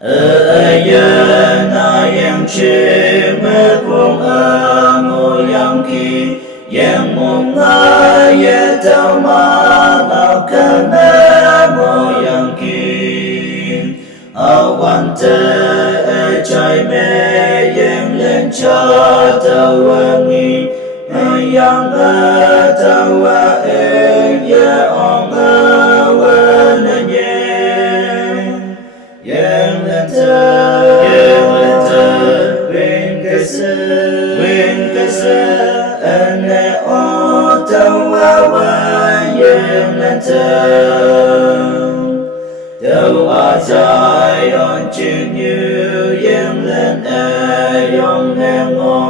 Aya na yang chi me phong a mo yang ki yang mong na ye tao ma nào ka na mo yang ki awan te e chai me yang lên cha tao ni yang a tao e ye ong a wa na ye yang lên ta When kasa ane o tawa yang lantau tawa jai on chừng như yang lên yong ngo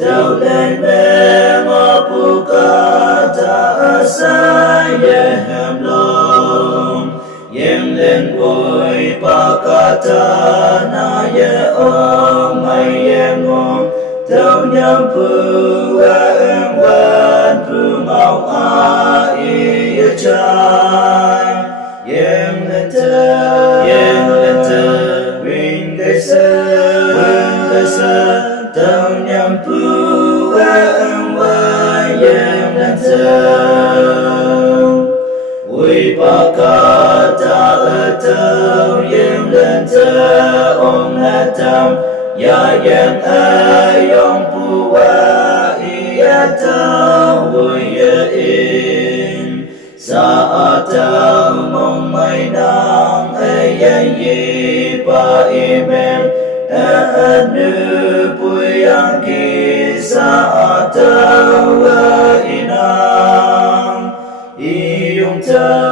tao lên me mo puka ta sa ye ham long yang lên vui pakata na ye ong mai ye ngo tao nhắm phu em quan phu mau a y trai yang lên ta win cây sa tao nhắm phu em quan yang lên ta vui pakata tao yang lên ta ong la tam ya yang ayong puwa iya tao vui in sa tao mong mai nang ay yi pa imem anu puyang ki sa tao inang iyong ta